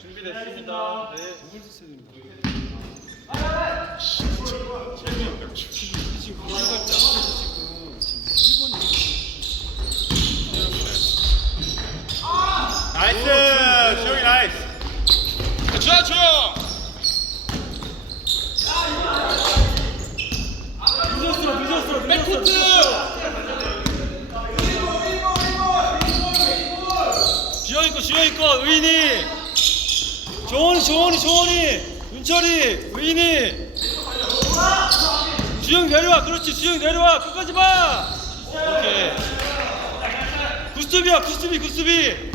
준비됐습니다. 네. 누굴 썼어야 된다. 지금 지금 공격할 때 앞에서 지금 지금 1번이 나이스! 지영이 나이스! 주아 주영 늦었어 늦었어 백코트 지영이 거 지영이 거 의인이. 정원이 정원이 정원이. 윤철이 의인이. 주영 내려와. 그렇지. 주영 내려와. 끝까지 봐. 오케이. 굿수비야 굿수비 굿수비.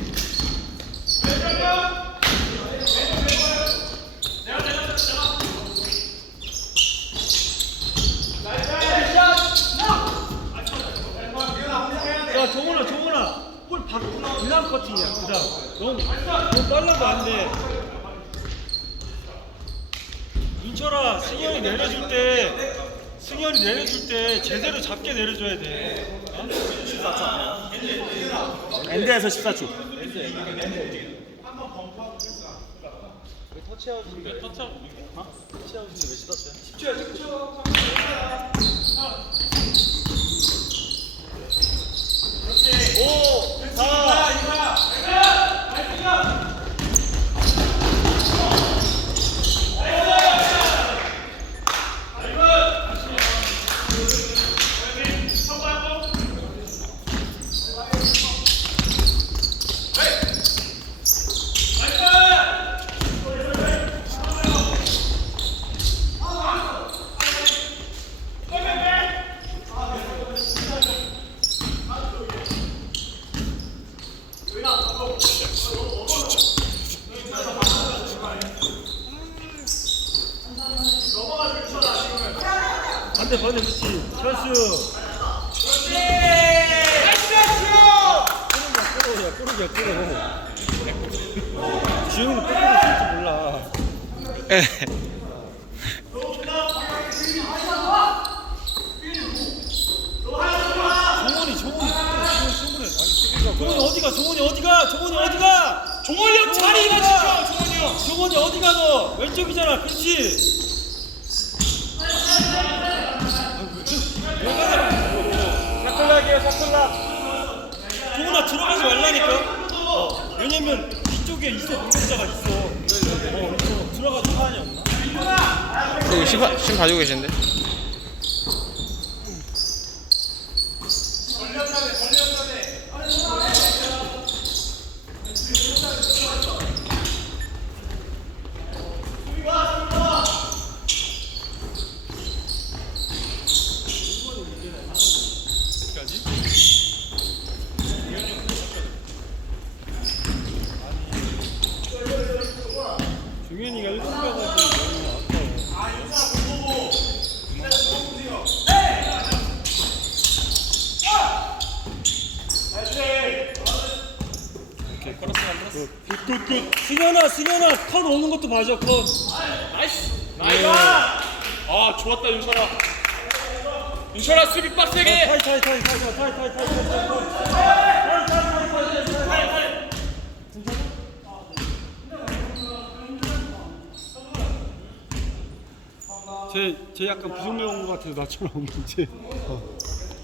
야 정훈아 박준호 커팅이야 그다 너무, 너무 빨라도 안돼. 민철아 승현이 내려줄 때 승현이 내려줄 때 제대로 잡게 내려줘야 돼. 어? 14초 엔드에서 14초 터치아웃인데 터치아웃인데 왜 10초야 10초 10초 반대 어디가? 맞추죠 종원이 형 정원이 어디가 너 왼쪽이잖아 그렇지 사클락이에요, 사클락. 정훈아 들어가지 말라니까. 어, 왜냐면 뒤쪽에 있어 공격자가 있어. 어. 들어가도 사안이 없나? 여기 심, 심 가지고 계신데? 종현이가 1분 가가지고 너무 아까워. 오케이, 걸었어, 걸었어. 굿, 굿, 굿. 승현아, 승현아, 컷 오는 것도 봐줘, 컷. 나이스 나이스 아 좋았다 윤철아 윤철아 수비 빡세게 타이, 타이, 타이, 타이, 타이, 타이, 타이, 타이, 타이, 타이, 타이, 타이, 타이, 타이, 타이. 쟤, 쟤 약간 부정매 온것 같아서 나처럼 쟤. 어.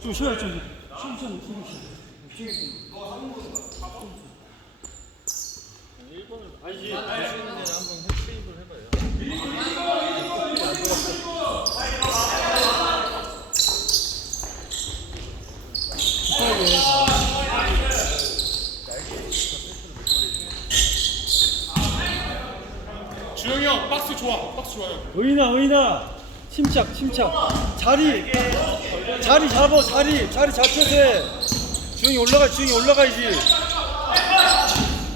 좀 쉬어, 좀. 쉬어, 쉬어, 쉬어, 쉬어. 아니지. 주영이 형 박스 좋아 박스 좋아요 의인아, 의인아. 침착, 침착. 자리. 자리 잡아, 자리. 자리 잡혀서 해. 주영이 올라가, 주영이 올라가야지.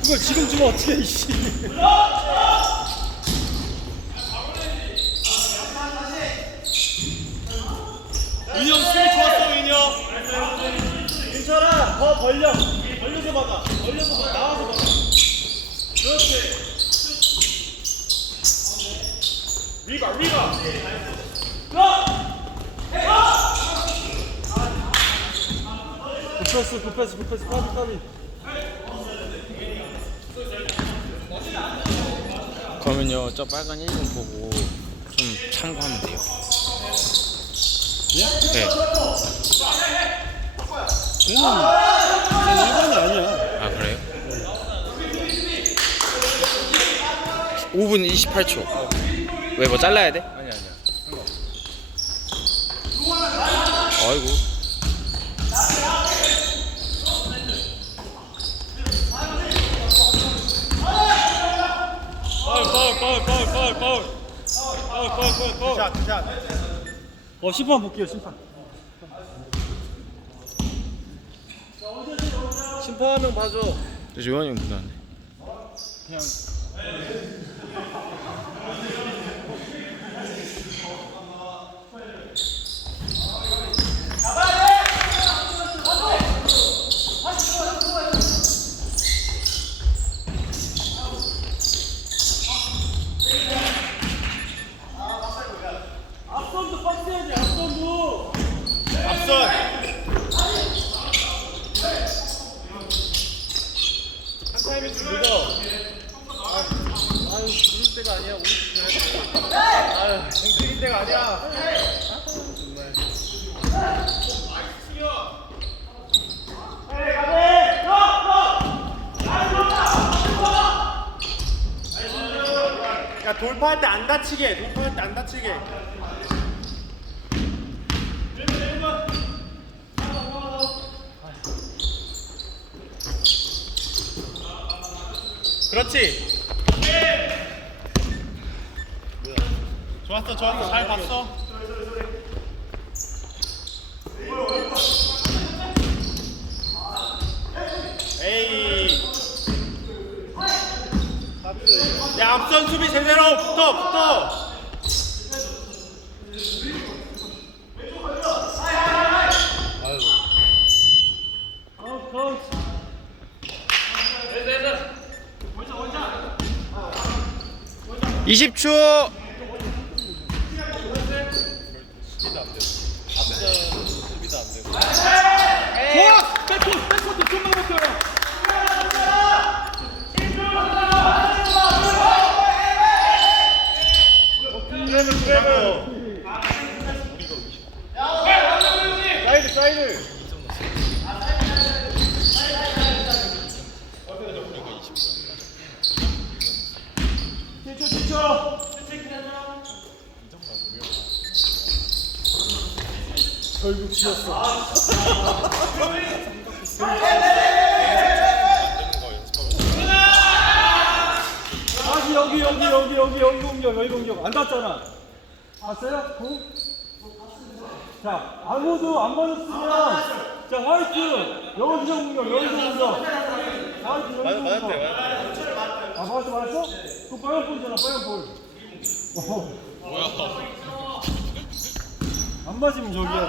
이걸 지금 주면 어떻게 이씨. 인형 스윙 좋았어 인형. 괜찮아 더 벌려 벌려서 받아 벌려서 받아 나와서 받아. 그렇지. 리가 리가. 고! 해! 고! 급했어 급했어 급했어 빨리 빨리. 그러면요 저 빨간 1분 보고 좀 참고하면 돼요. 예? 네. 쟤는 쟤는 일반이 아니야 아 그래요? 5분 28초. 왜 뭐 잘라야 돼? 아니 아니야. 아이고. 파울 파울 파울 파울 파울 파울 파울 파울 샷, 샷. 어 심판 볼게요 심판. 심판 한 명 봐줘. 저 요한이 형 누나인데. 그냥 앞선도 빡세야지 앞선도 앞선. 한 타임이 좀 늦어 아유 부를 때가 아니야 오른쪽 줘야지 아유 공격인 때가 아니 돌파할 때 안 다치게. 돌파할 때 안 다치게. 그렇지. 좋았어, 좋았어. 잘 봤어. 에이. 야, 앞선 수비 제대로 붙어, 붙어. 카운트 20초. 좋아! 백코트 백코트 좀만. 티쳐 티쳐 결국 지었어 다시 여기 여기 여기 여기 여기 공격 여기 공격. 안 닿잖아. 봤어요? 공? 자 아무도 안 받았으면 자 화이트! 여기서 공격 여기서 공격. 화이트 여기서 공격. 아. 맞았어 맞았어? 그 빨간 볼이잖아 빨간 볼. 뭐야? 안 맞으면 저기야